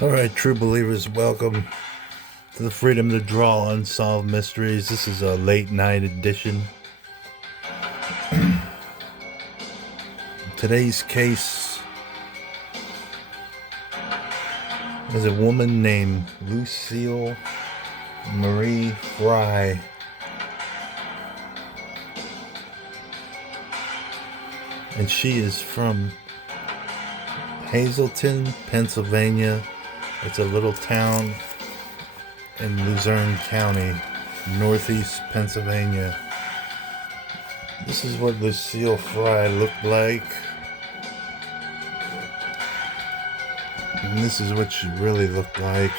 Alright, true believers, welcome to the Freedom to Draw Unsolved Mysteries. This is a late night edition. Today's case is a woman named Lucille Frye. And she is from HAZLETON, Pennsylvania. It's a little town in Luzerne County, northeast Pennsylvania. This is what Lucille Frye looked like. And this is what she really looked like.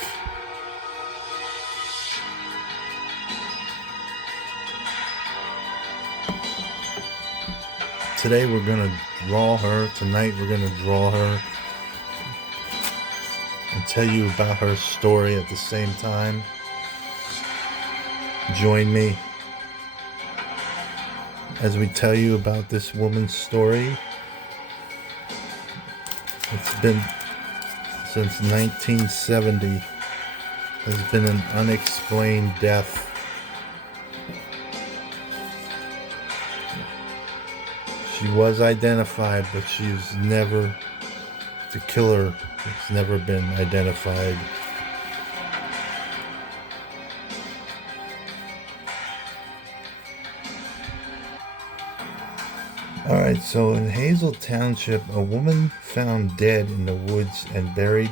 Today we're going to draw her. Tonight we're going to draw her and tell you about her story at the same time. Join me as we tell you about this woman's story. It's been since 1970. There's been an unexplained death. She was identified, but the killer has never been identified. Alright, so in Hazel Township, a woman found dead in the woods and buried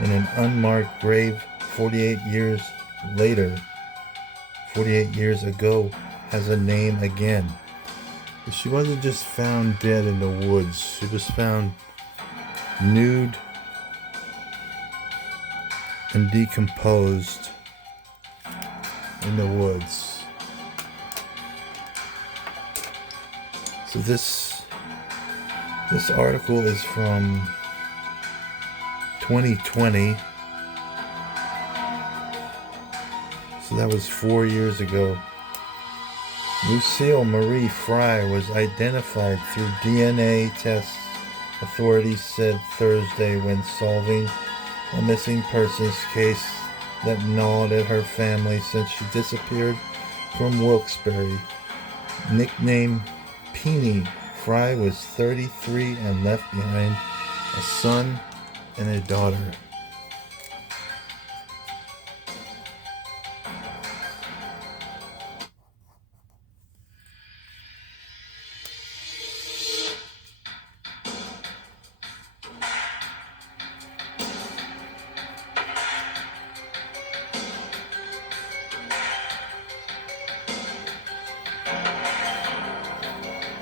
in an unmarked grave 48 years ago, has a name again. But she wasn't just found dead in the woods. She was found nude and decomposed in the woods. So this article is from 2020. So that was 4 years ago. Lucille Marie Frye was identified through DNA tests, authorities said Thursday, when solving a missing persons case that gnawed at her family since she disappeared from Wilkes-Barre. Nicknamed Peony, Frye was 33 and left behind a son and a daughter.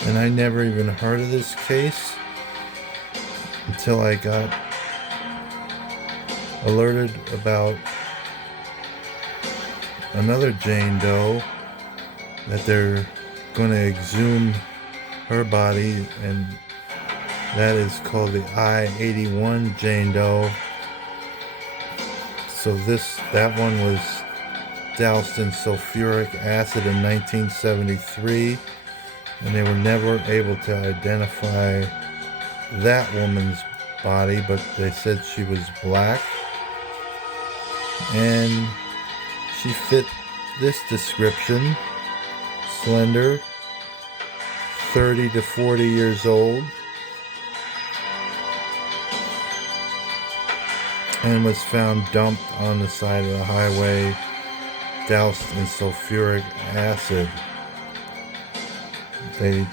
And I never even heard of this case until I got alerted about another Jane Doe, that they're going to exhume her body, and that is called the I-81 Jane Doe. So that one was doused in sulfuric acid in 1973. And they were never able to identify that woman's body, but they said she was black. And she fit this description: slender, 30 to 40 years old, and was found dumped on the side of the highway, doused in sulfuric acid. They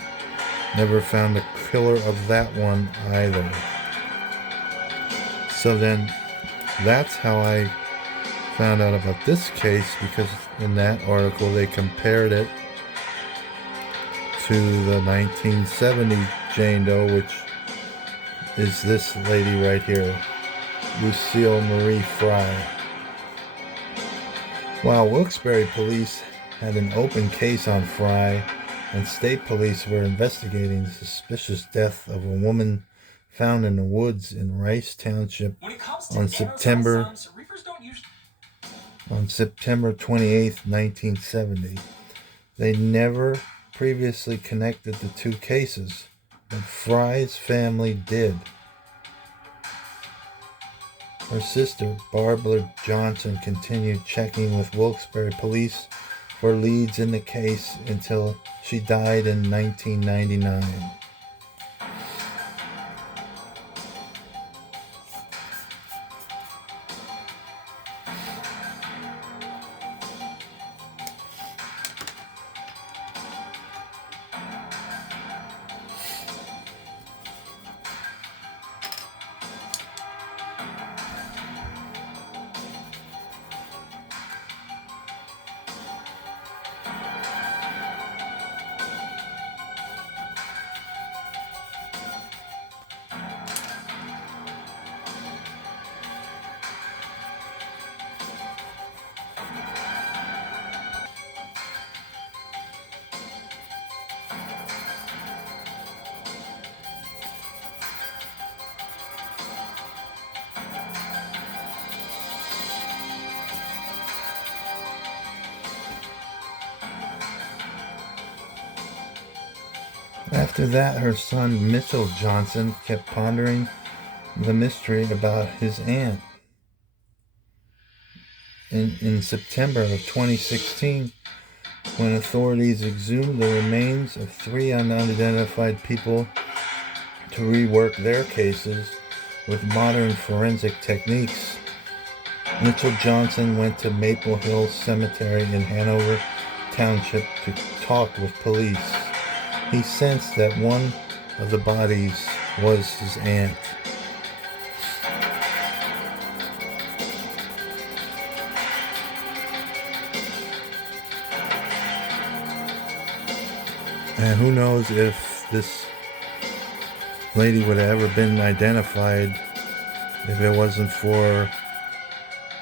never found the killer of that one either. So then that's how I found out about this case, because in that article they compared it to the 1970 Jane Doe, which is this lady right here, Lucille Marie Frye. While Wilkes-Barre police had an open case on Frye, and state police were investigating the suspicious death of a woman found in the woods in Rice Township on September 28th, 1970. They never previously connected the two cases, but Frye's family did. Her sister, Barbara Johnson, continued checking with Wilkes-Barre police for leads in the case until she died in 1999. After that, her son Mitchell Johnson kept pondering the mystery about his aunt. In September of 2016, when authorities exhumed the remains of 3 unidentified people to rework their cases with modern forensic techniques, Mitchell Johnson went to Maple Hill Cemetery in Hanover Township to talk with police. He sensed that one of the bodies was his aunt. And who knows if this lady would have ever been identified if it wasn't for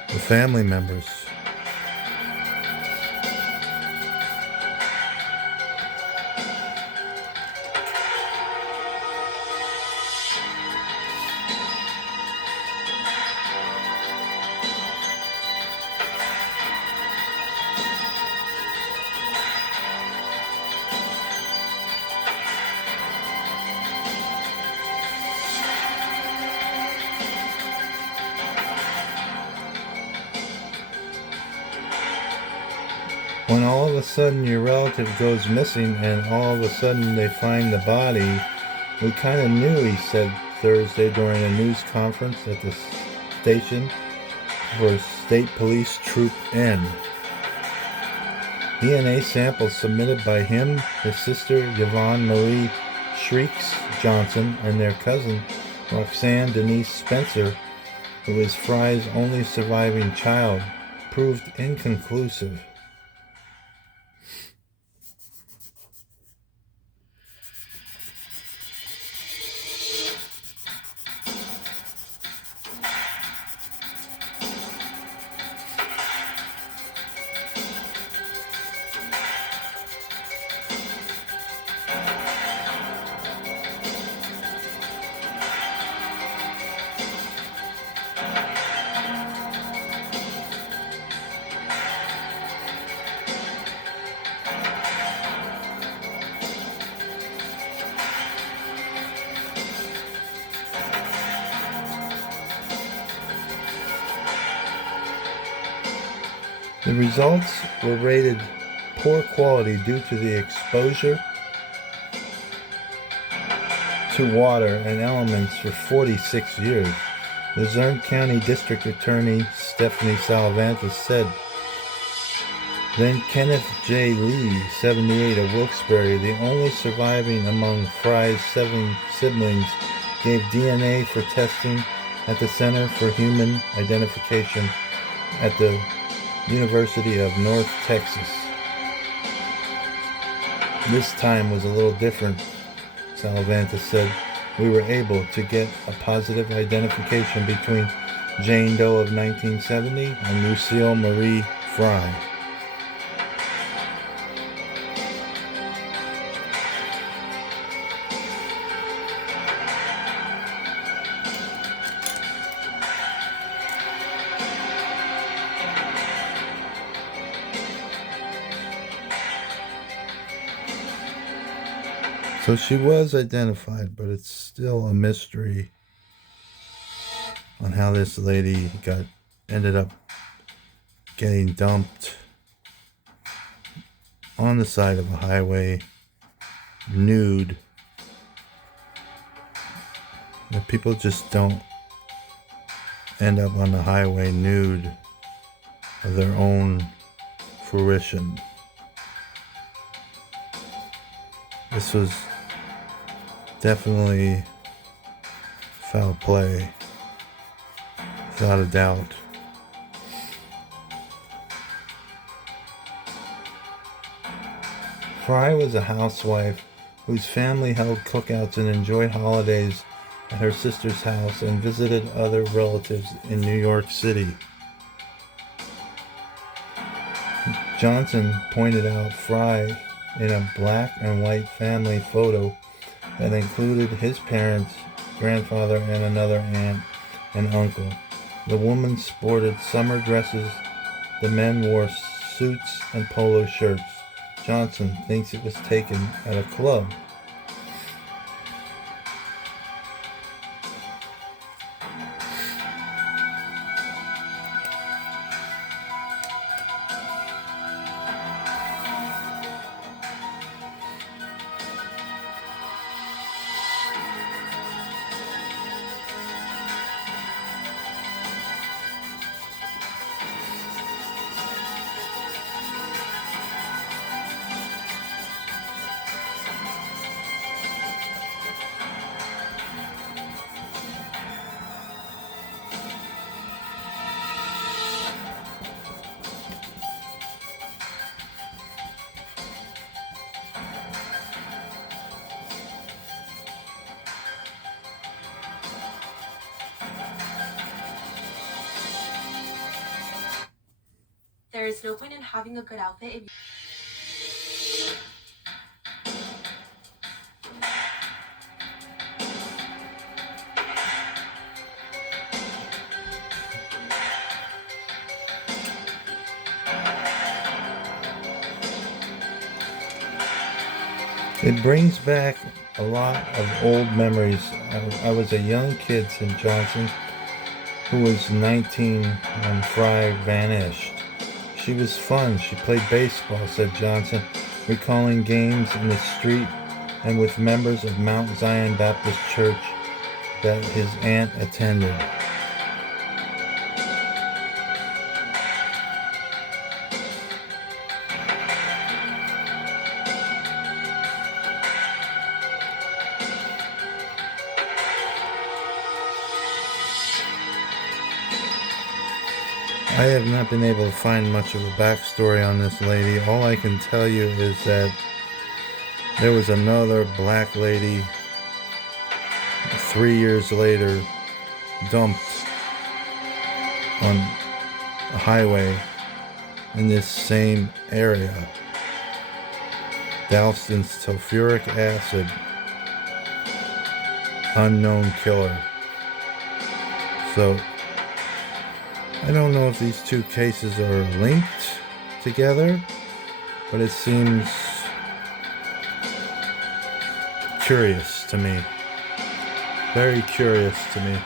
the family members. When all of a sudden your relative goes missing and all of a sudden they find the body, we kind of knew, he said Thursday during a news conference at the station for State Police Troop N. DNA samples submitted by him, his sister Yvonne Marie Shrieks Johnson, and their cousin Roxanne Denise Spencer, who is Frye's only surviving child, proved inconclusive. The results were rated poor quality due to the exposure to water and elements for 46 years. Luzerne County District Attorney Stephanie Salavantis said. Then Kenneth J. Lee, 78, of Wilkes-Barre, the only surviving among Frye's 7 siblings, gave DNA for testing at the Center for Human Identification at the University of North Texas. This time was a little different, Salavantis said. We were able to get a positive identification between Jane Doe of 1970 and Lucille Marie Frye. So she was identified, but it's still a mystery on how this lady ended up getting dumped on the side of a highway, nude. And people just don't end up on the highway nude of their own fruition. This was definitely foul play, without a doubt. Frye was a housewife whose family held cookouts and enjoyed holidays at her sister's house and visited other relatives in New York City. Johnson pointed out Frye in a black and white family photo that included his parents, grandfather, and another aunt and uncle. The woman sported summer dresses. The men wore suits and polo shirts. Johnson thinks it was taken at a club. There is no point in having a good outfit if you... It brings back a lot of old memories. I was a young kid, said Johnson, who was 19 when Frye vanished. She was fun. She played baseball, said Johnson, recalling games in the street and with members of Mount Zion Baptist Church that his aunt attended. I have not been able to find much of a backstory on this lady. All I can tell you is that there was another black lady 3 years later dumped on a highway in this same area, doused in sulfuric acid, unknown killer. So I don't know if these two cases are linked together, but it seems curious to me. Very curious to me.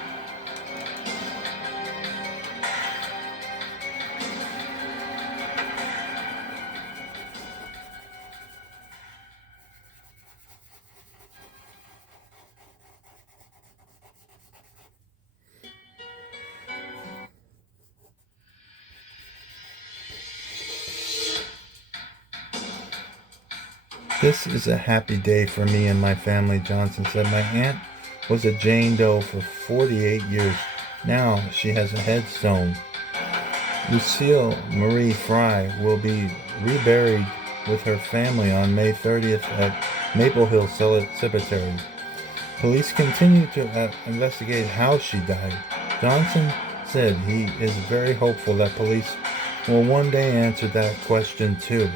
This is a happy day for me and my family, Johnson said. My aunt was a Jane Doe for 48 years. Now she has a headstone. Lucille Marie Frye will be reburied with her family on May 30th at Maple Hill Cemetery. Police continue to investigate how she died. Johnson said he is very hopeful that police will one day answer that question too.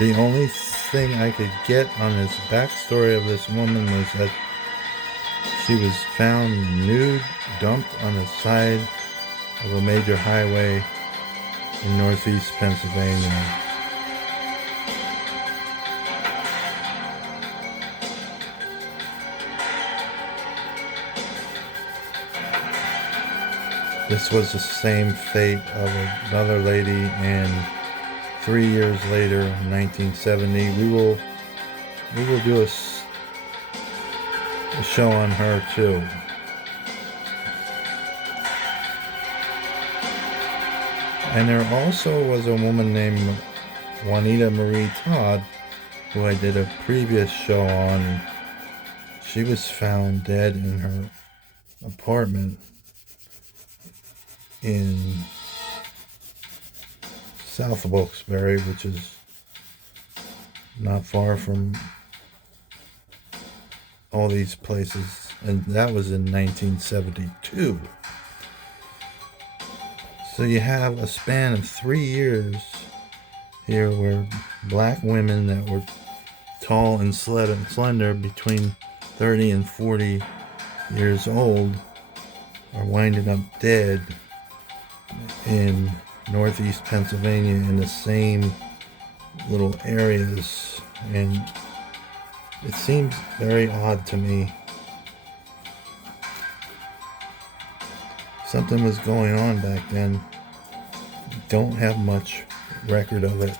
The only thing I could get on this backstory of this woman was that she was found nude, dumped on the side of a major highway in northeast Pennsylvania. This was the same fate of another lady, and 3 years later, in 1970, we will do a show on her too. And there also was a woman named Juanita Marie Todd, who I did a previous show on. She was found dead in her apartment in south of Wilkes-Barre, which is not far from all these places, and that was in 1972. So you have a span of 3 years here where black women that were tall and slender, between 30 and 40 years old, are winding up dead in northeast Pennsylvania in the same little areas, and it seems very odd to me. Something was going on back then. Don't have much record of it.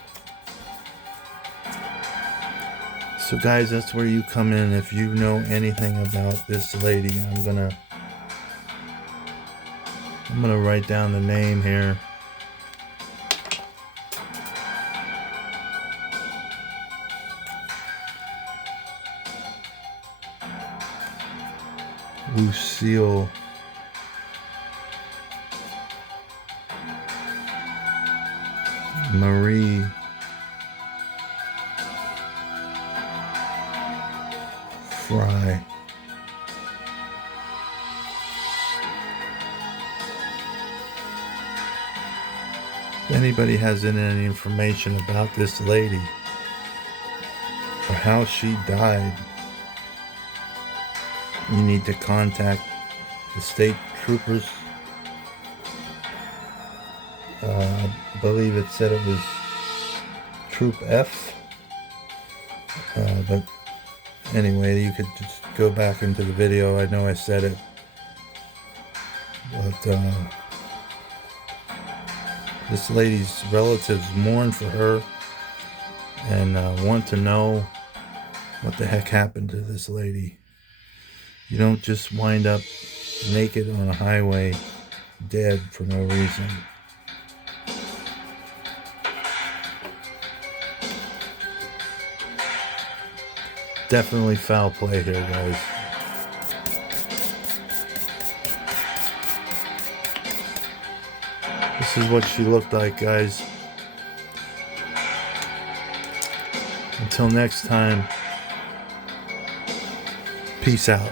So guys, that's where you come in. If you know anything about this lady, I'm gonna write down the name here. Lucille Marie Frye. If anybody has any information about this lady or how she died, you need to contact the state troopers. I believe it said it was Troop F. But anyway, you could just go back into the video. I know I said it. But this lady's relatives mourn for her and want to know what the heck happened to this lady. You don't just wind up naked on a highway, dead for no reason. Definitely foul play here, guys. This is what she looked like, guys. Until next time, peace out.